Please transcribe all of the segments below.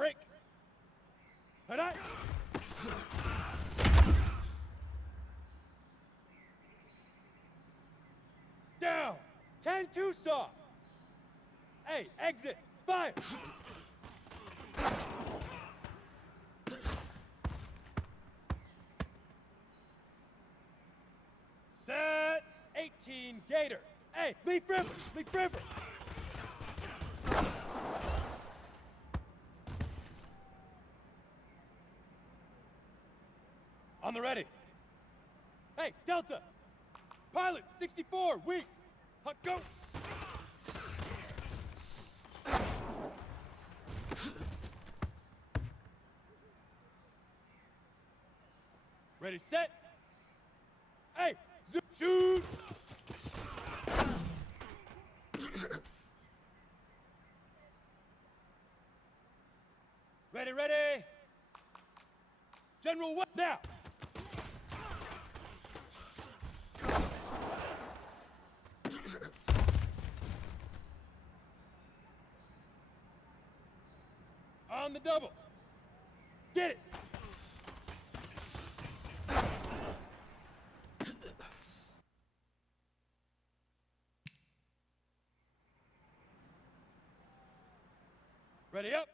Break. Head. Down. 10-2 soft. Hey, exit. Fire. Set. 18 Gator. Hey, Leaf River. Leaf River. On the ready. Hey, Delta. Pilot, 64, weak. Huck, go. Ready, set. Hey, shoot. Ready. General, what now? On the double. Get it. Ready up.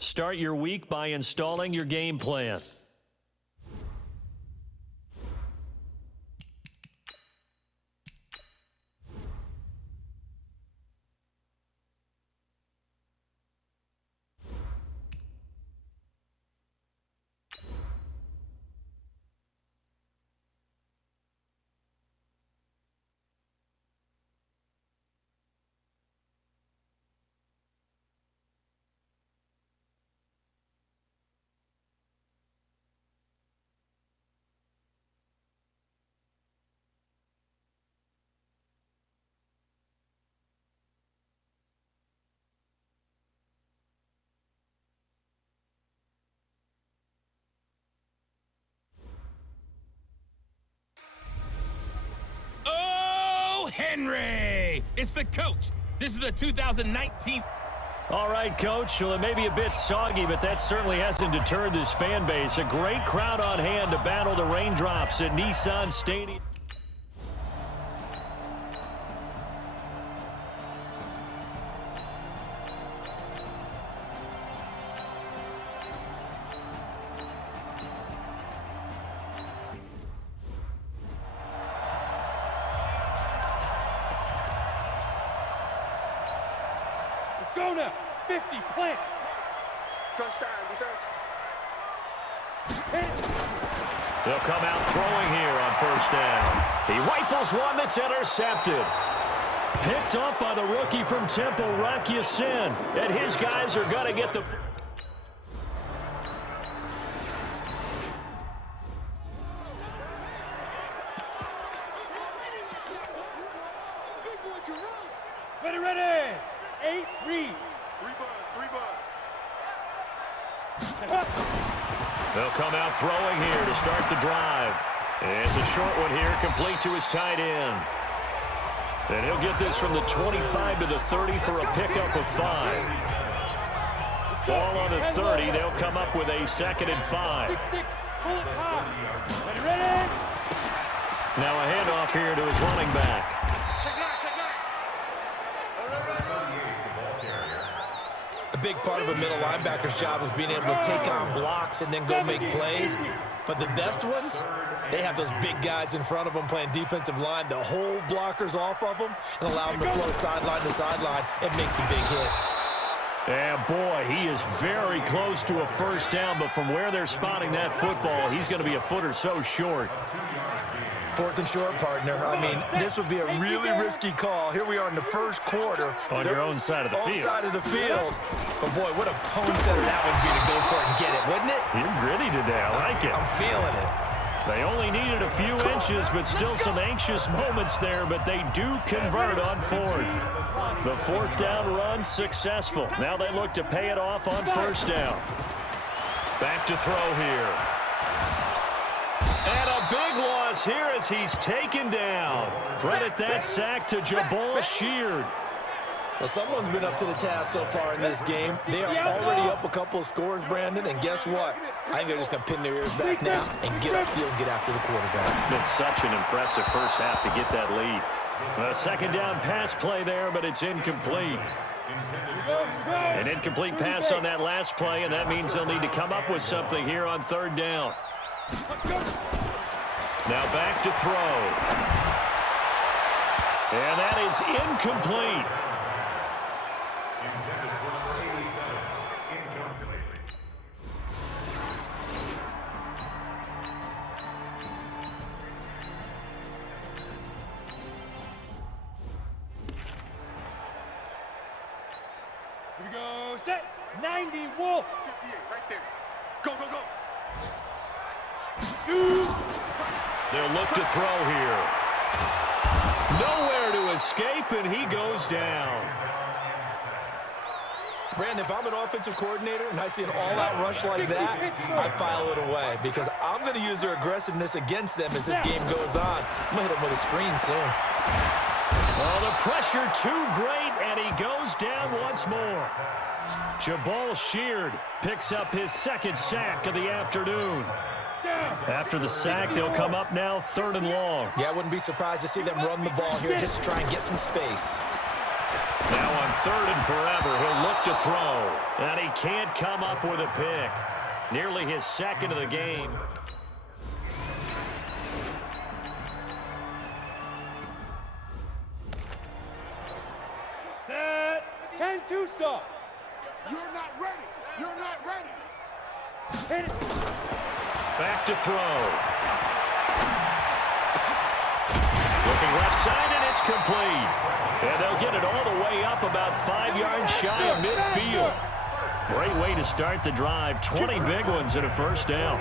Start your week by installing your game plan. Henry! It's the coach. This is the 2019. All right, Coach. Well, it may be a bit soggy, but that certainly hasn't deterred this fan base. A great crowd on hand to battle the raindrops at Nissan Stadium. Go now. 50, plant. Crunch time, defense. They'll come out throwing here on first down. He rifles one that's intercepted. Picked up by the rookie from Temple, Rock Ya-Sin. And his guys are going to get the... Ready. 8, read. Three bud. They'll come out throwing here to start the drive. And it's a short one here, complete to his tight end. And he'll get this from the 25 to the 30 for a pickup of 5. Ball on the 30. They'll come up with a 2nd and 5. 6-6. Pull it high. Ready, ready. Now a handoff here to his running back. Check nine, check nine. A big part of a middle linebacker's job is being able to take on blocks and then go make plays. But the best ones, they have those big guys in front of them playing defensive line to hold blockers off of them and allow them to flow sideline to sideline and make the big hits. And boy, he is very close to a first down, but from where they're spotting that football, he's going to be a foot or so short. 4th and short, partner. I mean, this would be a really risky call. Here we are in the first quarter. On your own side of the field. On side of the field. But, boy, what a tone setter that would be to go for it and get it, wouldn't it? You're gritty today. I like it. I'm feeling it. They only needed a few inches, but still some anxious moments there, but they do convert on 4th. The 4th down run successful. Now they look to pay it off on 1st down. Back to throw here. And a big loss here as he's taken down. Credit that sack to Jabaal Sheard. Well, someone's been up to the task so far in this game. They are already up a couple of scores, Brandon, and guess what? I think they're just going to pin their ears back now and get upfield and get after the quarterback. It's such an impressive first half to get that lead. A 2nd down pass play there, but it's incomplete. An incomplete pass on that last play, and that means they'll need to come up with something here on 3rd down. Now back to throw. And that is incomplete. Here we go. Set. 90 Wolf. 58, right there. Go, go, go. Shoot. They'll look to throw here. Nowhere to escape, and he goes down. Brandon, if I'm an offensive coordinator and I see an all-out rush like that, I file it away because I'm going to use their aggressiveness against them as this game goes on. I'm going to hit them with a screen soon. Oh, the pressure too great, and he goes down once more. Jabaal Sheard picks up his 2nd sack of the afternoon. After the sack, they'll come up now 3rd and long. Yeah, I wouldn't be surprised to see them run the ball here just to try and get some space. Now on 3rd and forever, he'll look to throw. And he can't come up with a pick. Nearly his 2nd of the game. Set. 10 Tucson. You're not ready. You're not ready. Hit it. Back to throw. Looking left side, and it's complete. And they'll get it all the way up about 5 yards shy of midfield. Great way to start the drive. 20 big ones and a first down.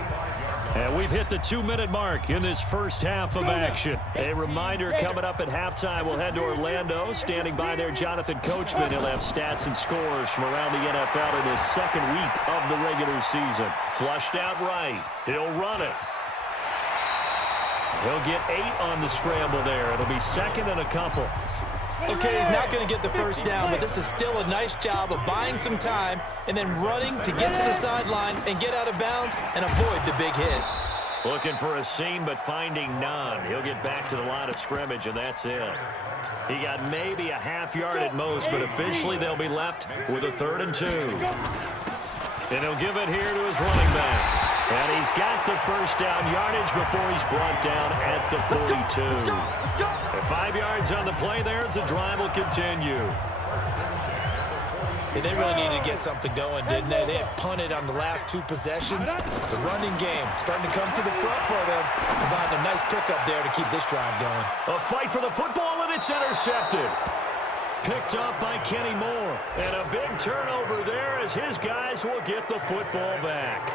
And we've hit the 2-minute mark in this first half of action. A reminder, coming up at halftime, we'll head to Orlando. Standing by there, Jonathan Coachman. He'll have stats and scores from around the NFL in his 2nd week of the regular season. Flushed out right. He'll run it. He'll get 8 on the scramble there. It'll be 2nd and a couple. Okay, he's not going to get the first down, but this is still a nice job of buying some time and then running to get to the sideline and get out of bounds and avoid the big hit. Looking for a seam, but finding none. He'll get back to the line of scrimmage, and that's it. He got maybe a half yard at most, but officially they'll be left with a 3rd and 2. And he'll give it here to his running back. And he's got the first down yardage before he's brought down at the 42. And 5 yards on the play there as the drive will continue. Yeah, they really needed to get something going, didn't they? They had punted on the last 2 possessions. The running game starting to come to the front for them, providing a nice pickup there to keep this drive going. A fight for the football, and it's intercepted. Picked up by Kenny Moore. And a big turnover there as his guys will get the football back.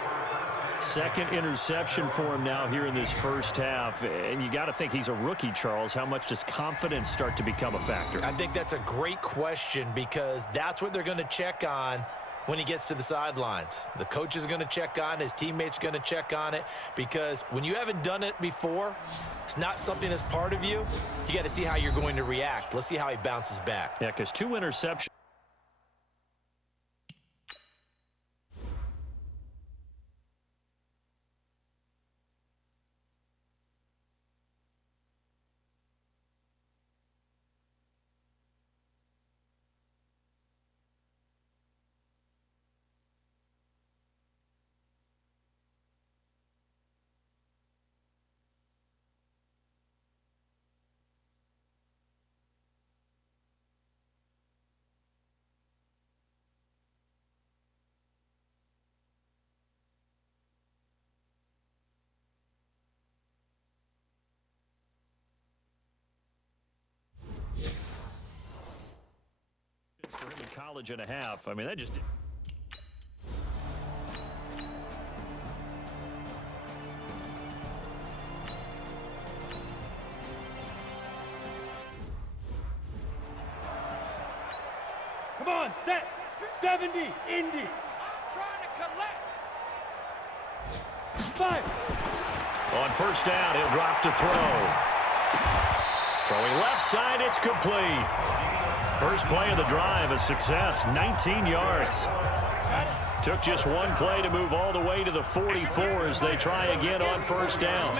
2nd interception for him now here in this first half. And you got to think he's a rookie, Charles. How much does confidence start to become a factor? I think that's a great question because that's what they're going to check on when he gets to the sidelines. The coach is going to check on it. His teammates are going to check on it because when you haven't done it before, it's not something that's part of you. You got to see how you're going to react. Let's see how he bounces back. Yeah, because 2 interceptions. college and a half. I mean, that just... Come on, set. 70, Indy. Trying to collect. 5. On first down, he'll drop to throw. Throwing left side, it's complete. First play of the drive, a success, 19 yards. Took just one play to move all the way to the 44 as they try again on first down.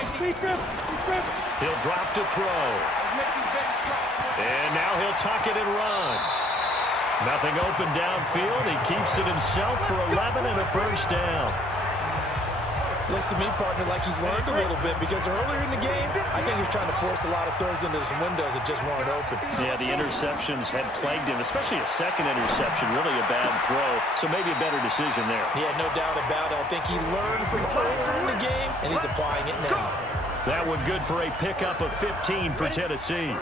He'll drop to throw. And now he'll tuck it and run. Nothing open downfield. He keeps it himself for 11 and a first down. Looks to me, partner, like he's learned a little bit because earlier in the game, I think he was trying to force a lot of throws into some windows that just weren't open. Yeah, the interceptions had plagued him, especially a second interception, really a bad throw. So maybe a better decision there. Yeah, no doubt about it. I think he learned from earlier in the game, and he's applying it now. That one good for a pickup of 15 for Tennessee.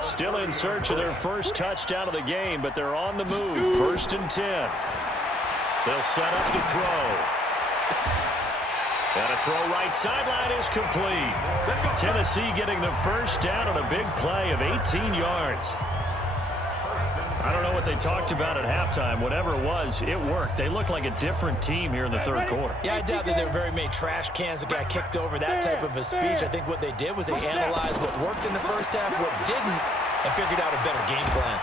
Still in search of their first touchdown of the game, but they're on the move. First and 10. They'll set up to throw. And a throw right sideline is complete. Tennessee getting the first down on a big play of 18 yards. I don't know what they talked about at halftime. Whatever it was, it worked. They looked like a different team here in the third quarter. Yeah, I doubt that there were very many trash cans that got kicked over, that type of a speech. I think what they did was they analyzed what worked in the first half, what didn't, and figured out a better game plan.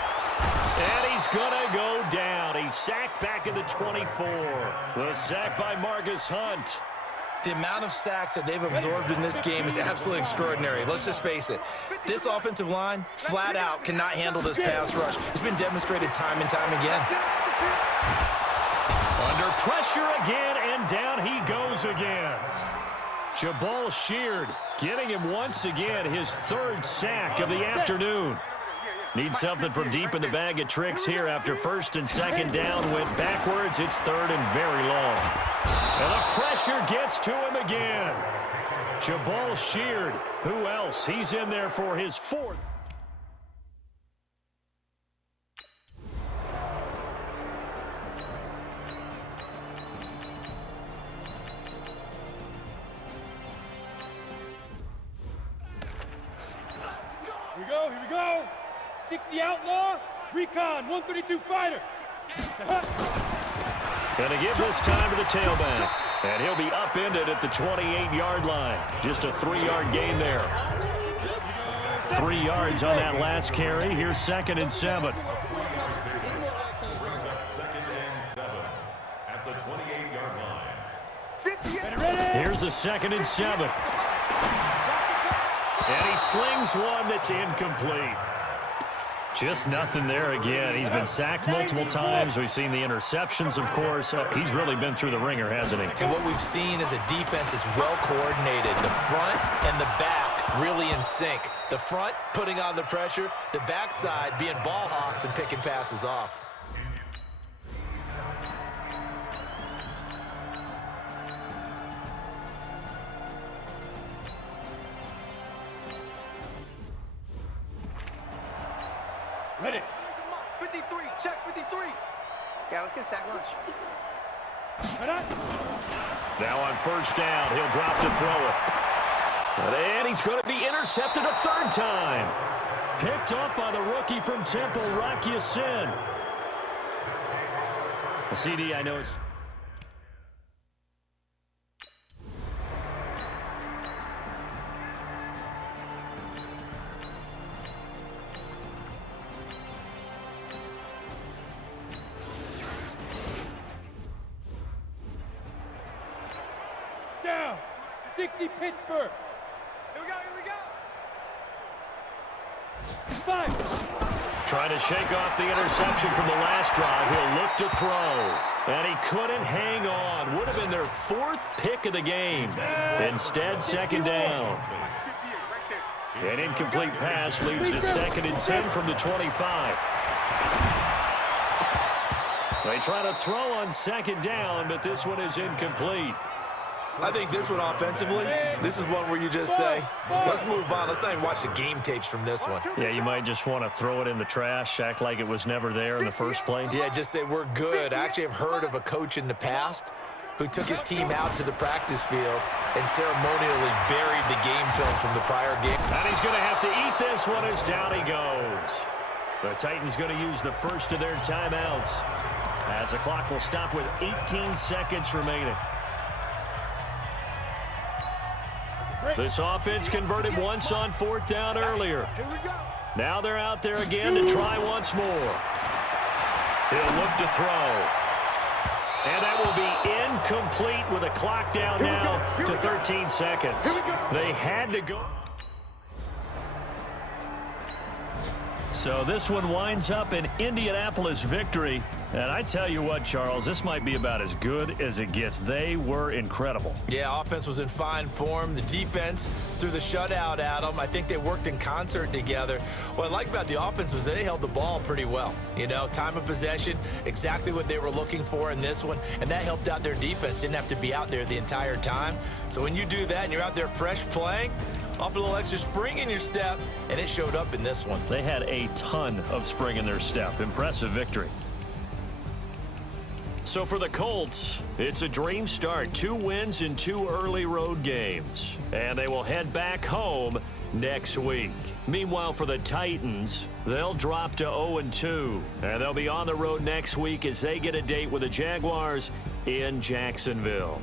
And he's going to go down. He's sacked back at the 24. The sack by Margus Hunt. The amount of sacks that they've absorbed in this game is absolutely extraordinary. Let's just face it. This offensive line, flat out, cannot handle this pass rush. It's been demonstrated time and time again. Under pressure again, and down he goes again. Jabal Sheard getting him once again, his third sack of the afternoon. Needs something from deep in the bag of tricks here after first and second down went backwards. It's third and very long. And the pressure gets to him again. Jabal Sheard. Who else? He's in there for his fourth. Here we go. 60 outlaw, recon, 132 fighter. Going to give this time to the tailback. And he'll be upended at the 28-yard line. Just a 3-yard gain there. 3 yards on that last carry. Here's second and 7. Second and 7 at the 28-yard line. Here's a second and 7. And he slings one that's incomplete. Just nothing there again. He's been sacked multiple times. We've seen the interceptions, of course. He's really been through the ringer, hasn't he? And what we've seen is a defense that's well coordinated. The front and the back really in sync. The front putting on the pressure, the backside being ball hawks and picking passes off. Ready. 53, check 53. Yeah, let's get a sack lunch. Now on first down, he'll drop to throw it. And he's going to be intercepted a third time. Picked up by the rookie from Temple, Rock Ya-Sin. A CD, I know it's... Down. 60 Pittsburgh. Here we go, here we go. 5. Trying to shake off the interception from the last drive. He'll look to throw. And he couldn't hang on. Would have been their fourth pick of the game. Instead, second down. 58, right there. An incomplete pass leads to second and 10 from the 25. They try to throw on second down, but this one is incomplete. I think this one offensively, this is one where you just say, let's move on. Let's not even watch the game tapes from this one. Yeah, you might just want to throw it in the trash, act like it was never there in the first place. Yeah, just say we're good. I actually have heard of a coach in the past who took his team out to the practice field and ceremonially buried the game film from the prior game. And he's going to have to eat this one as down he goes. The Titans going to use the first of their timeouts as the clock will stop with 18 seconds remaining. This offense converted once on 4th down earlier. Now they're out there again to try once more. He'll look to throw. And that will be incomplete with a clock down now to 13 seconds. They had to go. So this one winds up an Indianapolis victory. And I tell you what, Charles, this might be about as good as it gets. They were incredible. Yeah, offense was in fine form. The defense threw the shutout at them. I think they worked in concert together. What I like about the offense was they held the ball pretty well. You know, time of possession, exactly what they were looking for in this one. And that helped out their defense. Didn't have to be out there the entire time. So when you do that and you're out there fresh playing, off a little extra spring in your step, and it showed up in this one. They had a ton of spring in their step. Impressive victory. So for the Colts, it's a dream start. 2 wins in 2 early road games. And they will head back home next week. Meanwhile, for the Titans, they'll drop to 0-2. And they'll be on the road next week as they get a date with the Jaguars in Jacksonville.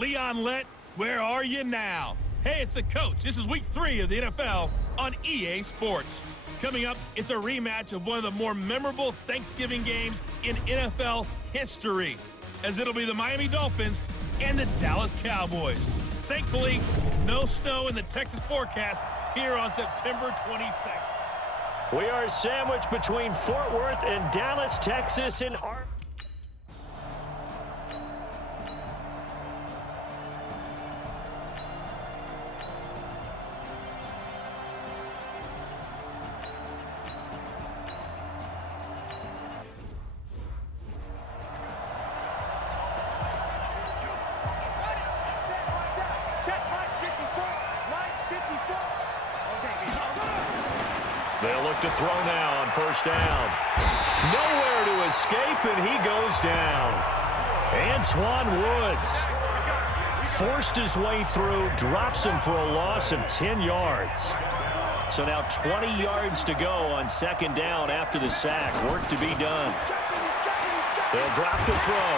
Leon Lett, where are you now? Hey, it's the coach. This is week 3 of the NFL on EA Sports. Coming up, it's a rematch of one of the more memorable Thanksgiving games in NFL history, as it'll be the Miami Dolphins and the Dallas Cowboys. Thankfully, no snow in the Texas forecast here on September 22nd. We are sandwiched between Fort Worth and Dallas, Texas, and they'll look to throw now on first down. Nowhere to escape, and he goes down. Antwaun Woods forced his way through, drops him for a loss of 10 yards. So now 20 yards to go on second down after the sack. Work to be done. They'll drop the throw,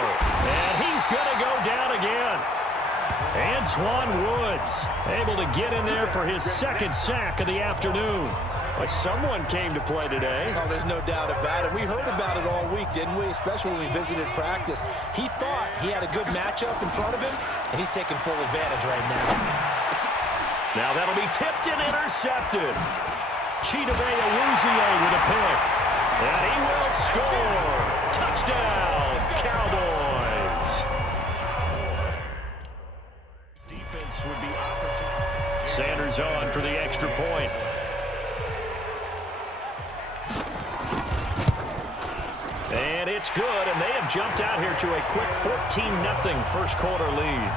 and he's going to go down again. Antwaun Woods able to get in there for his second sack of the afternoon. But someone came to play today. Oh, there's no doubt about it. We heard about it all week, didn't we? Especially when we visited practice. He thought he had a good matchup in front of him, and he's taking full advantage right now. Now that'll be tipped and intercepted. Chidobe Awuzie with a pick. And he will score. Touchdown, Cowboys. Defense would be opportune. Sanders on for the extra point. And it's good, and they have jumped out here to a quick 14-0 first quarter lead.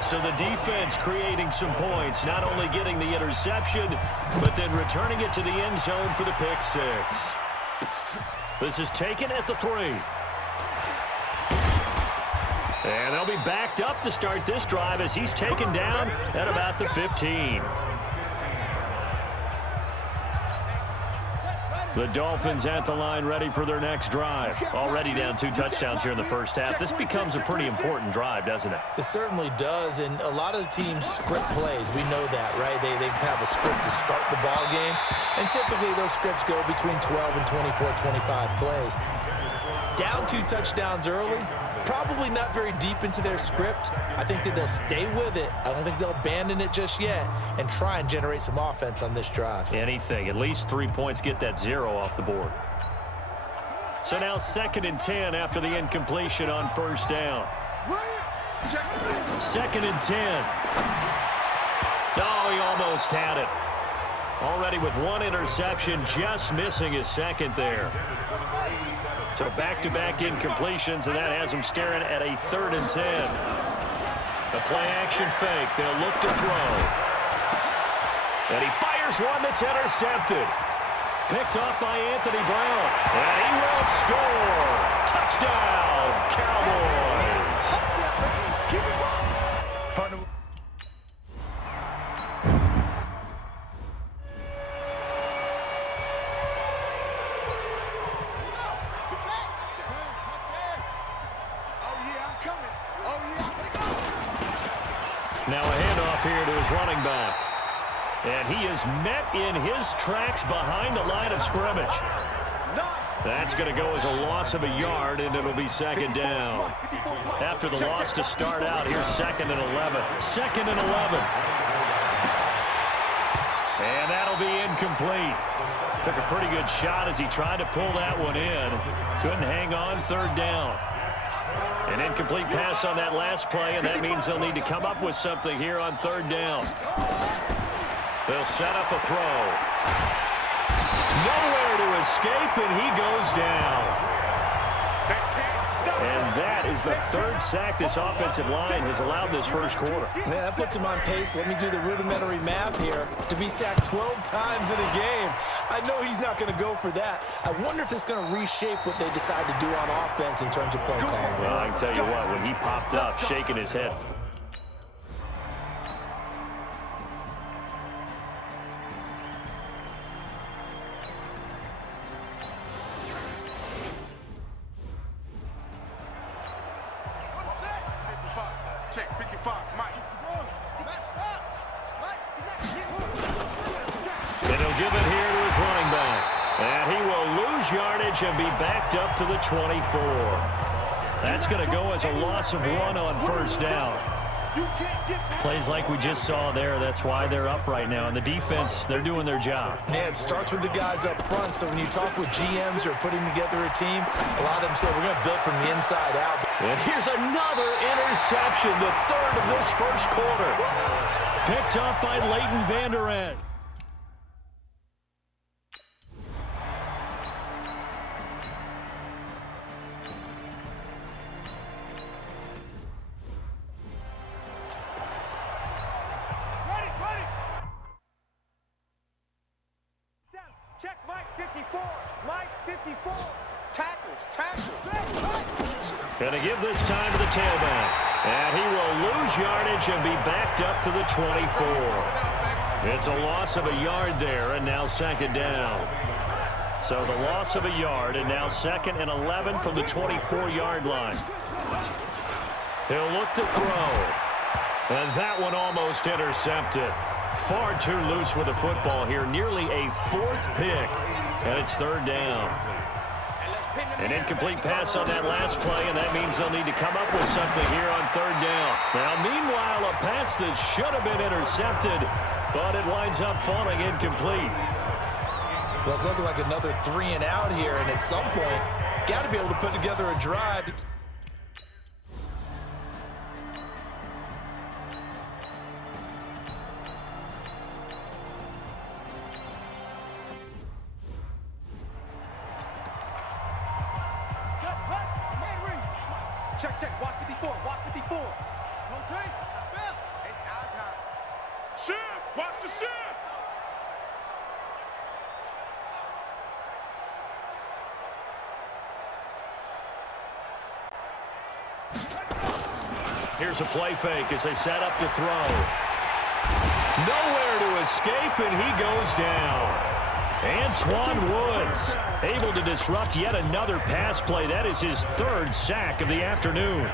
So the defense creating some points, not only getting the interception, but then returning it to the end zone for the pick six. This is taken at the 3. And they'll be backed up to start this drive as he's taken down at about the 15. The Dolphins at the line ready for their next drive. Already down 2 touchdowns here in the first half. This becomes a pretty important drive, doesn't it? It certainly does, and a lot of the teams script plays. We know that, right? They have a script to start the ball game, and typically those scripts go between 12 and 24, 25 plays. Down 2 touchdowns early, probably not very deep into their script. I think that they'll stay with it. I don't think they'll abandon it just yet and try and generate some offense on this drive. Anything. At least 3 points, get that 0 off the board. So now 2nd and 10 after the incompletion on first down. 2nd and 10. Oh, he almost had it. Already with 1 interception, just missing his second there. So back-to-back incompletions, and that has him staring at a 3rd and 10. The play-action fake. They'll look to throw. And he fires one that's intercepted. Picked off by Anthony Brown. And he will score. Touchdown, Cowboys. Partner. Now a handoff here to his running back. And he is met in his tracks behind the line of scrimmage. That's going to go as a loss of a yard, and it'll be 2nd down. After the loss to start out, here's 2nd and 11. 2nd and 11. And that'll be incomplete. Took a pretty good shot as he tried to pull that one in. Couldn't hang on 3rd down. An incomplete pass on that last play, and that means they'll need to come up with something here on 3rd down. They'll set up a throw. Nowhere to escape, and he goes down. And that is the 3rd sack this offensive line has allowed this first quarter. Man, that puts him on pace. Let me do the rudimentary math here. To be sacked 12 times in a game, I know he's not going to go for that. I wonder if it's going to reshape what they decide to do on offense in terms of play calling. Well, I can tell you what, when he popped up, shaking his head. check. 55, Mike. And he'll give it here to his running back. And he will lose yardage and be backed up to the 24. That's going to go as a loss of 1 on first down. Plays like we just saw there, that's why they're up right now. And the defense, they're doing their job. Yeah, it starts with the guys up front. So when you talk with GMs who are putting together a team, a lot of them say we're going to build from the inside out. And here's another interception, the third of this first quarter. Picked up by Leighton Vander Esch. Check Mike 54. Mike 54. Tackles. Going to give this time to the tailback. And he will lose yardage and be backed up to the 24. It's a loss of a yard there, and now second down. So the loss of a yard, and now 2nd and 11 from the 24-yard line. He'll look to throw. And that one almost intercepted. Far too loose with the football here. Nearly a 4th pick. And it's 3rd down. An incomplete pass on that last play, and that means they'll need to come up with something here on 3rd down. Now, meanwhile, a pass that should have been intercepted, but it winds up falling incomplete. Well, it's looking like another 3 and out here, and at some point, got to be able to put together a drive. Check. Watch 54. Watch 54. Rotate. Spell. It's our time. Shift. Watch the shift. Here's a play fake as they set up to throw. Nowhere to escape, and he goes down. Antoine Woods able to disrupt yet another pass play. That is his 3rd sack of the afternoon.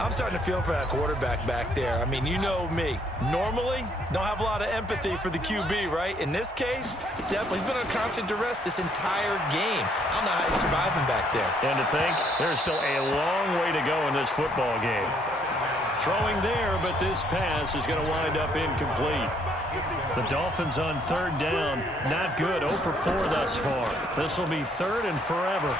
I'm starting to feel for that quarterback back there. I mean, you know me. Normally, don't have a lot of empathy for the QB, right? In this case, definitely he's been on constant duress this entire game. I don't know how he's surviving back there. And to think, there's still a long way to go in this football game. Throwing there, but this pass is going to wind up incomplete. The Dolphins on 3rd down. Not good. 0 for 4 thus far. This will be 3rd and forever.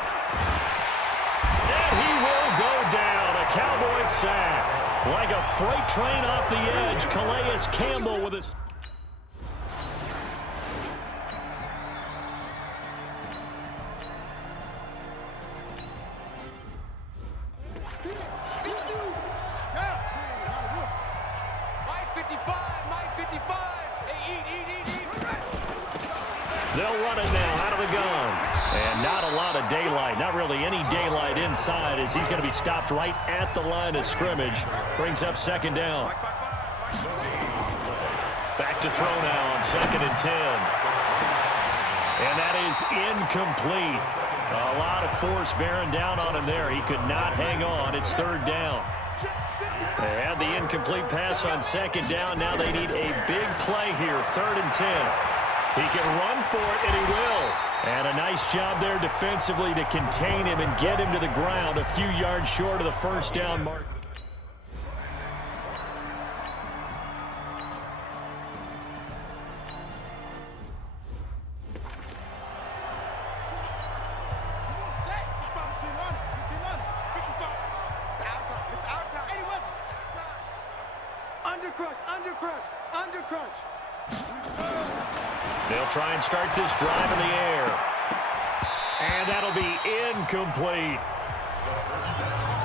And he will go down. A Cowboy sack. Like a freight train off the edge. Calais Campbell with his... They'll run it now out of the gun. And not a lot of daylight. Not really any daylight inside as he's going to be stopped right at the line of scrimmage. Brings up 2nd down. Back to throw now on 2nd and 10. And that is incomplete. A lot of force bearing down on him there. He could not hang on. It's 3rd down. They had the incomplete pass on 2nd down. Now they need a big play here. 3rd and 10. He can run for it, and he will. And a nice job there defensively to contain him and get him to the ground a few yards short of the 1st down mark. They'll try and start this drive in the air. And that'll be incomplete.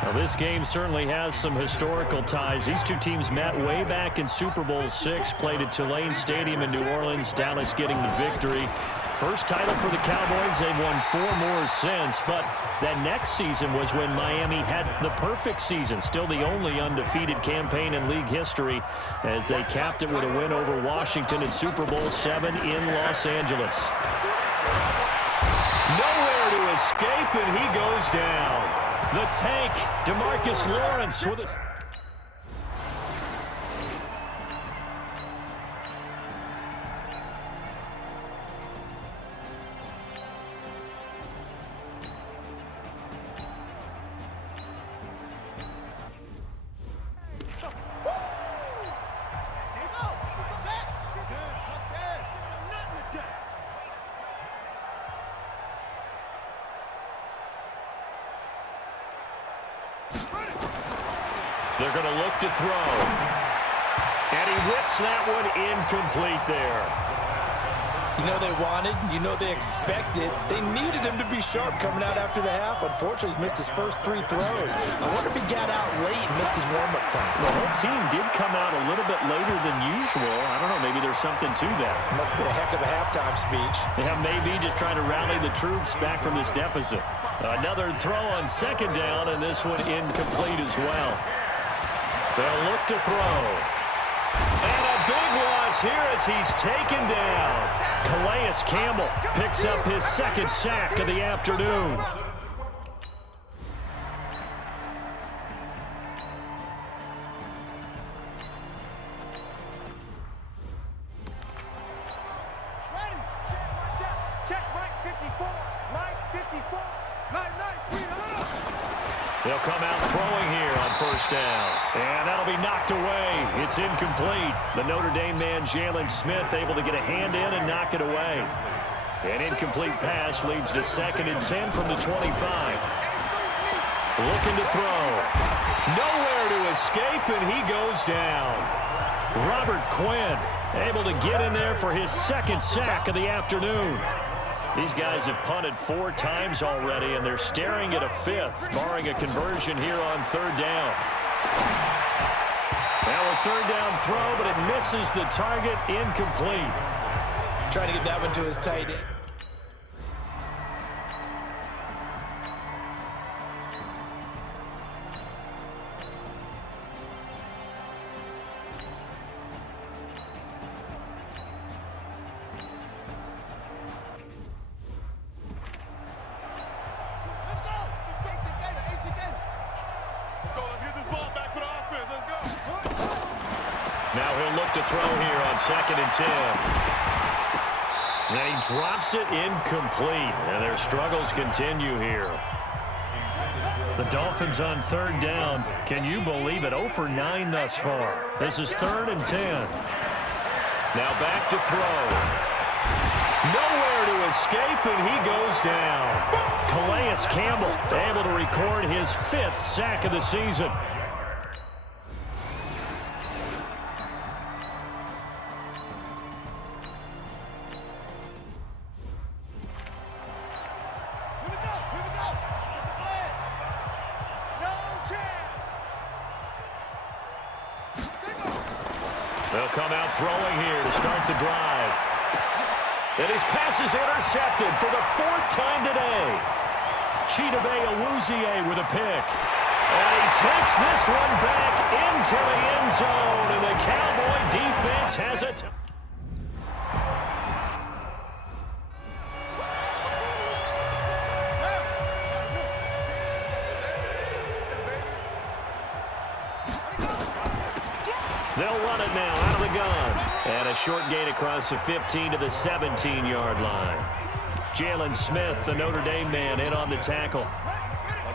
Now, this game certainly has some historical ties. These two teams met way back in Super Bowl VI, played at Tulane Stadium in New Orleans, Dallas getting the victory. First title for the Cowboys. They've won 4 more since, but that next season was when Miami had the perfect season, still the only undefeated campaign in league history, as they capped it with a win over Washington in Super Bowl VII in Los Angeles. Nowhere to escape, and he goes down. The tank, DeMarcus Lawrence with a... They're going to look to throw. And he whips that one incomplete there. You know they wanted, you know they expected. They needed him to be sharp coming out after the half. Unfortunately, he's missed his first 3 throws. I wonder if he got out late and missed his warm-up time. The whole team did come out a little bit later than usual. I don't know, maybe there's something to that. Must have been a heck of a halftime speech. Yeah, maybe just trying to rally the troops back from this deficit. Another throw on second down, and this one incomplete as well. They'll look to throw. And a big loss here as he's taken down. Calais Campbell picks up his second sack of the afternoon. Check Mike 54. Mike 54. Nice. They'll come out throwing here on first down. And that'll be knocked away. It's incomplete. The Notre Dame man, Jalen Smith, able to get a hand in and knock it away. An incomplete pass leads to 2nd and 10 from the 25. Looking to throw. Nowhere to escape, and he goes down. Robert Quinn able to get in there for his second sack of the afternoon. These guys have punted 4 times already, and they're staring at a 5th, barring a conversion here on 3rd down. Now a 3rd down throw, but it misses the target, incomplete. Trying to get that one to his tight end. Now he'll look to throw here on 2nd and 10. And he drops it incomplete. And their struggles continue here. The Dolphins on 3rd down. Can you believe it? 0 for 9 thus far. This is 3rd and 10. Now back to throw. Nowhere to escape, and he goes down. Calais Campbell able to record his 5th sack of the season. They'll come out throwing here to start the drive. And his pass is intercepted for the 4th time today. Chidobe Awuzie with a pick. And he takes this one back into the end zone. And the Cowboy defense has it. They'll run it now out of the gun. And a short gain across the 15 to the 17-yard line. Jalen Smith, the Notre Dame man, in on the tackle.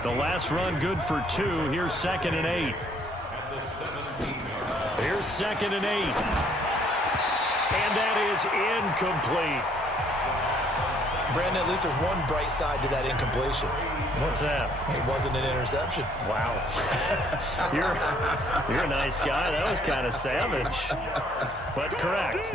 The last run good for 2. Here's 2nd and 8. Here's 2nd and 8. And that is incomplete. Brandon, at least there's one bright side to that incompletion. What's that? It wasn't an interception. Wow. You're a nice guy. That was kind of savage. But correct.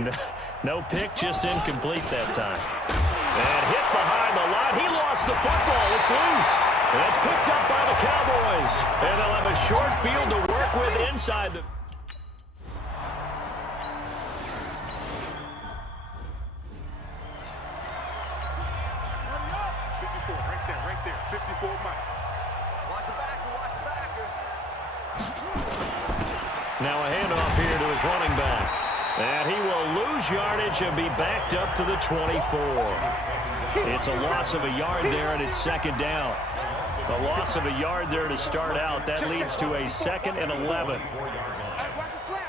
No pick, just incomplete that time. And hit behind the line. He lost the football. It's loose. And it's picked up by the Cowboys. And they'll have a short field to work with inside the... Right there. 54 Mike. Watch the backer. Now a handoff here to his running back. And he will lose yardage and be backed up to the 24. It's a loss of a yard there, and it's 2nd down. A loss of a yard there to start out. That leads to a 2nd and 11. Watch the slant.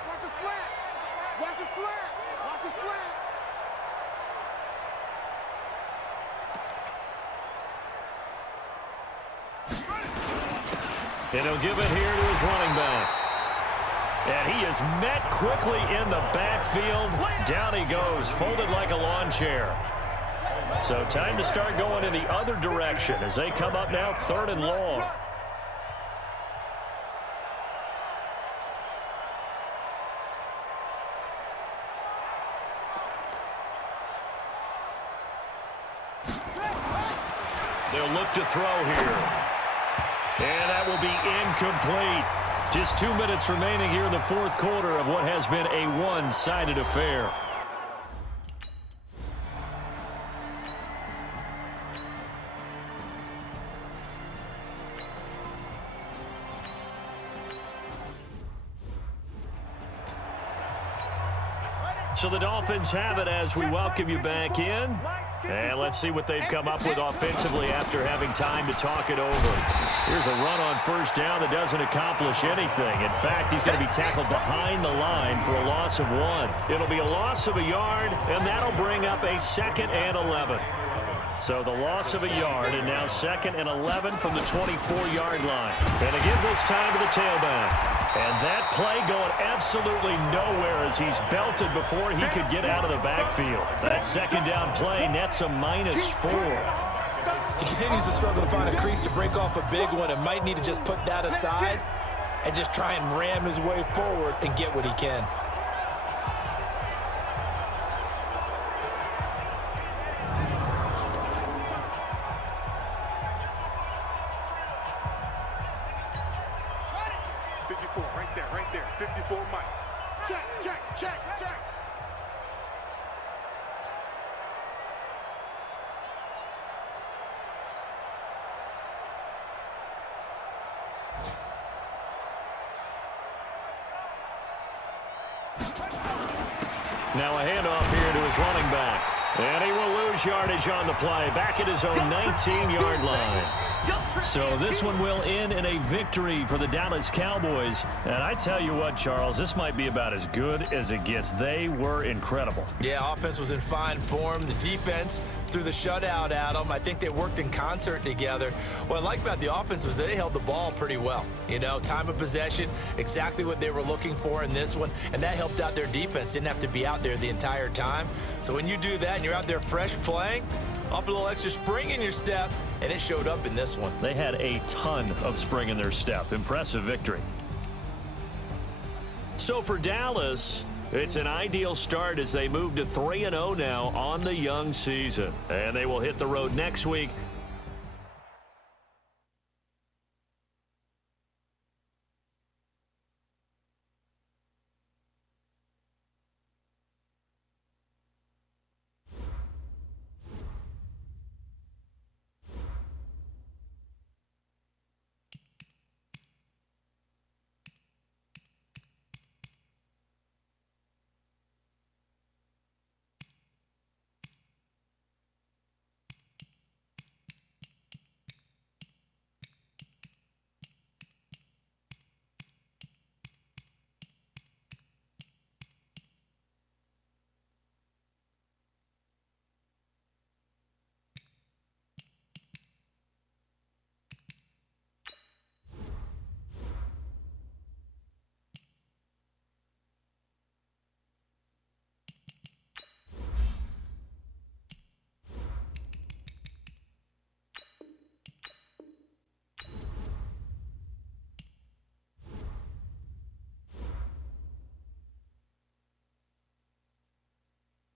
And he'll give it here to his running back. And he is met quickly in the backfield. Down he goes, folded like a lawn chair. So time to start going in the other direction as they come up now 3rd and long. they'll look to throw here. And that will be incomplete. Just 2 minutes remaining here in the fourth quarter of what has been a one-sided affair. So the Dolphins have it as we welcome you back in. And let's see what they've come up with offensively after having time to talk it over. Here's a run on first down that doesn't accomplish anything. In fact, he's going to be tackled behind the line for a loss of 1. It'll be a loss of a yard, and that'll bring up a 2nd and 11. So the loss of a yard, and now 2nd and 11 from the 24-yard line. And again, this time to the tailback. And that play going absolutely nowhere as he's belted before he could get out of the backfield. That second down play nets a -4. He continues to struggle to find a crease to break off a big one and might need to just put that aside and just try and ram his way forward and get what he can. Right there. 54, Mike. Check. Now a handoff here to his running back. And he will lose yardage on the play. Back at his own 19-yard line. So this one will end in a victory for the Dallas Cowboys. And I tell you what, Charles, this might be about as good as it gets. They were incredible. Yeah, offense was in fine form. The defense threw the shutout at them. I think they worked in concert together. What I like about the offense was they held the ball pretty well. You know, time of possession, exactly what they were looking for in this one. And that helped out their defense. Didn't have to be out there the entire time. So when you do that and you're out there fresh playing, up a little extra spring in your step, and it showed up in this one. They had a ton of spring in their step. Impressive victory. So for Dallas, it's an ideal start as they move to 3-0 now on the young season. And they will hit the road next week